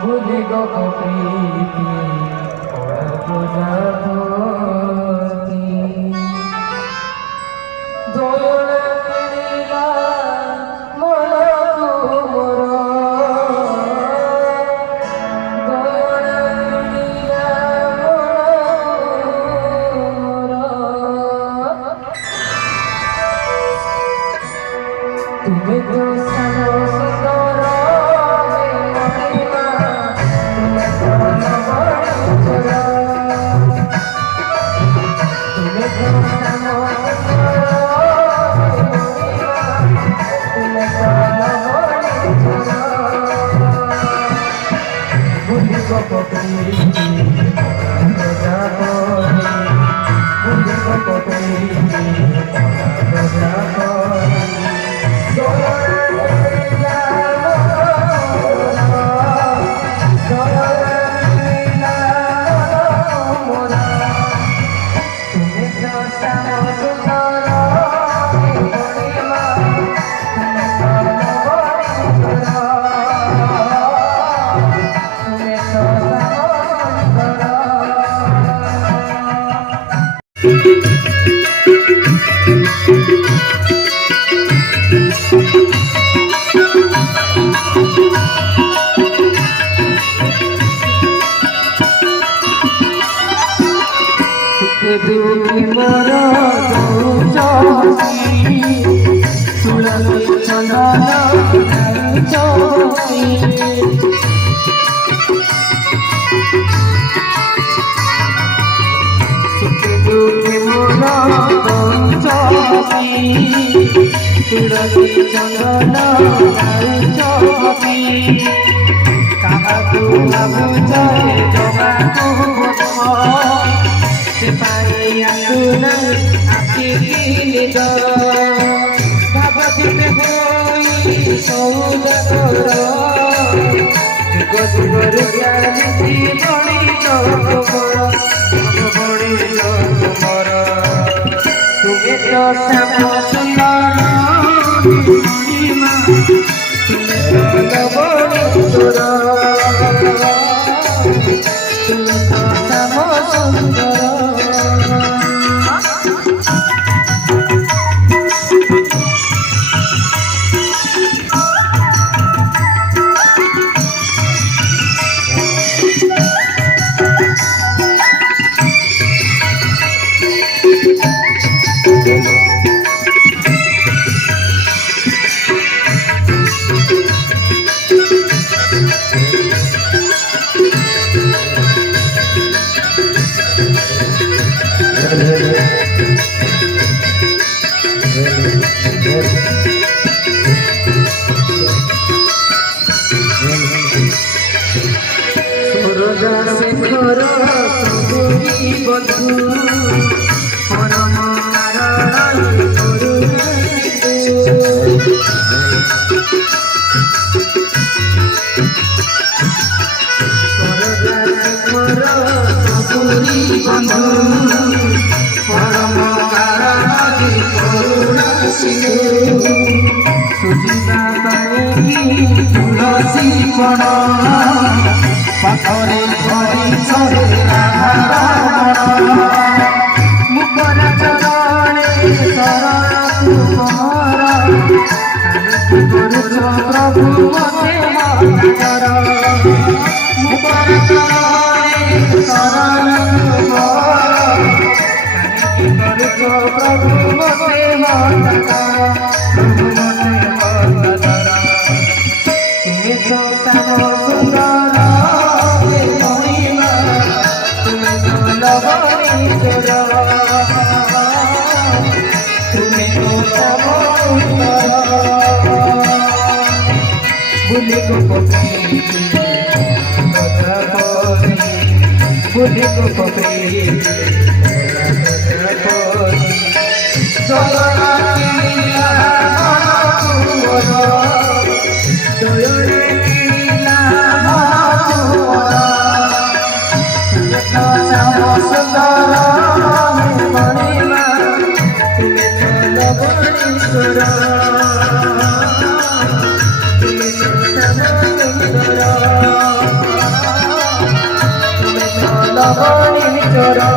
ভুলে গো প্রীতি ওরা প্রজাপতি দোয়না কিনিলা মনকু মোর দোয়না কিনিলা মনকু মোর তুমি তো সানো সুন্দর तुलसी चंदन काहाकू बुझे जगाकू से पाइया तू नहीं आखिरी भावते होई सौदर जुगर ज्ञानी बड़ी तुमर बड़ी तुमर तुम्हें तो श्याम सुंदर तुम्हें तो बड़ी सुंदर तुम्हें तो श्याम सुंदर शेखर सबुरी बंधु परम कारण शेखर सबुरी बंधु परम कारण करुणा सिंधु सुजिता तुलसी पण पाखरे घरी चले मुखर चरणे शरण तुमर करुच प्रभु मते मातर मुखर चरणे शरण तुमर करुच प्रभु मते मातर प्रभु मते मातर तुम्हें तो श्याम सुंदर भूले को भूले को सुंदर লবণী চোরা